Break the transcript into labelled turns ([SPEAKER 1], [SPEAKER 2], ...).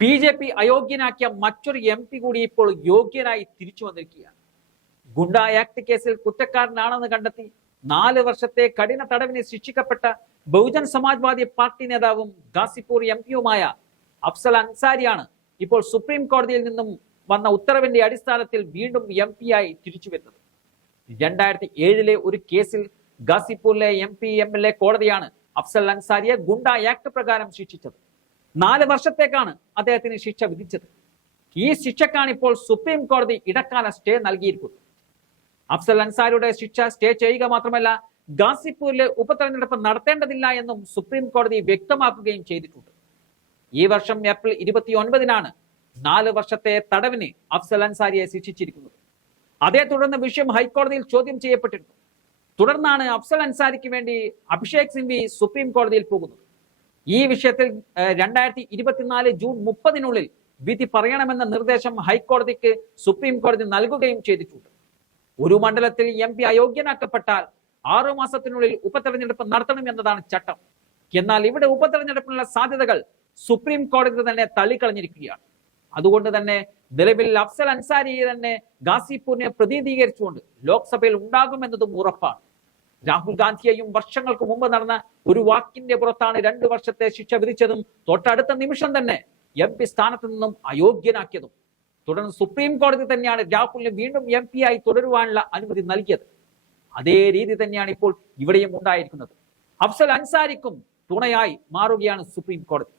[SPEAKER 1] B J P അയോഗ്യനാക്കിയ മറ്റൊരു M P കൂടി ഇപ്പോൾ യോഗ്യനായി തിരിച്ചു വന്നിരിക്കുകയാണ്. ഗുണ്ട ആക്ട് കേസിൽ കുറ്റക്കാരനാണെന്ന് കണ്ടെത്തി നാല് വർഷത്തെ കഠിന തടവിന് ശിക്ഷിക്കപ്പെട്ട ബഹുജൻ സമാജ്വാദി പാർട്ടി നേതാവും ഗാസിപ്പൂർ എം പിയുമായ അഫ്സൽ അൻസാരിയാണ് ഇപ്പോൾ സുപ്രീം കോടതിയിൽ നിന്നും വന്ന ഉത്തരവിന്റെ അടിസ്ഥാനത്തിൽ വീണ്ടും എം ആയി തിരിച്ചു വരുന്നത്. രണ്ടായിരത്തി ഏഴിലെ ഒരു കേസിൽ ഗാസിപ്പൂരിലെ M P M L A കോടതിയാണ് അഫ്സൽ അൻസാരിയെ ഗുണ്ട ആക്ട് പ്രകാരം ശിക്ഷിച്ചത്. നാല് വർഷത്തേക്കാണ് അദ്ദേഹത്തിന് ശിക്ഷ വിധിച്ചത്. ഈ ശിക്ഷക്കാണ് ഇപ്പോൾ സുപ്രീം കോടതി ഇടക്കാല സ്റ്റേ നൽകിയിരിക്കുന്നത്. അഫ്സൽ അൻസാരിയുടെ ശിക്ഷ സ്റ്റേ ചെയ്യുക മാത്രമല്ല ഗാസിപ്പൂരിലെ ഉപതെരഞ്ഞെടുപ്പ് നടത്തേണ്ടതില്ല എന്നും സുപ്രീം കോടതി വ്യക്തമാക്കുകയും ചെയ്തിട്ടുണ്ട്. ഈ വർഷം ഏപ്രിൽ ഇരുപത്തി ഒൻപതിനാണ് നാല് വർഷത്തെ തടവിന് അഫ്സൽ അൻസാരിയെ ശിക്ഷിച്ചിരിക്കുന്നത്. അതേ തുടർന്ന് വിഷയം ഹൈക്കോടതിയിൽ ചോദ്യം ചെയ്യപ്പെട്ടിരുന്നു തുടർന്നാണ് അഫ്സൽ അൻസാരിക്ക് വേണ്ടി അഭിഷേക് സിംഗ്വി സുപ്രീം കോടതിയിൽ പോകുന്നത്. ഈ വിഷയത്തിൽ രണ്ടായിരത്തി ഇരുപത്തിനാല് ജൂൺ മുപ്പതിനുള്ളിൽ വിധി പറയണമെന്ന നിർദ്ദേശം ഹൈക്കോടതിക്ക് സുപ്രീം കോടതി നൽകുകയും ചെയ്തിട്ടുണ്ട്. ഒരു മണ്ഡലത്തിൽ എം പി അയോഗ്യനാക്കപ്പെട്ടാൽ ആറു മാസത്തിനുള്ളിൽ ഉപതെരഞ്ഞെടുപ്പ് നടത്തണം എന്നതാണ് ചട്ടം. എന്നാൽ ഇവിടെ ഉപതെരഞ്ഞെടുപ്പിനുള്ള സാധ്യതകൾ സുപ്രീം കോടതി തന്നെ തള്ളിക്കളഞ്ഞിരിക്കുകയാണ്. അതുകൊണ്ട് തന്നെ നിലവിൽ അഫ്സൽ അൻസാരിയെ തന്നെ ഗാസിപ്പൂരിനെ പ്രതിനിധീകരിച്ചുകൊണ്ട് ലോക്സഭയിൽ ഉണ്ടാകുമെന്നതും ഉറപ്പാണ്. രാഹുൽ ഗാന്ധിയെയും വർഷങ്ങൾക്ക് മുമ്പ് നടന്ന ഒരു വാക്കിന്റെ പുറത്താണ് രണ്ടു വർഷത്തെ ശിക്ഷ വിധിച്ചതും തൊട്ടടുത്ത നിമിഷം തന്നെ എം പി സ്ഥാനത്ത് നിന്നും അയോഗ്യനാക്കിയതും. തുടർന്ന് സുപ്രീം കോടതി തന്നെയാണ് രാഹുലിന് വീണ്ടും എം പി ആയി തുടരുവാനുള്ള അനുമതി നൽകിയത്. അതേ രീതി തന്നെയാണ് ഇപ്പോൾ ഇവിടെയും ഉണ്ടായിരിക്കുന്നത്. അഫ്സൽ അൻസാരിക്കും തുണയായി മാറുകയാണ് സുപ്രീം കോടതി.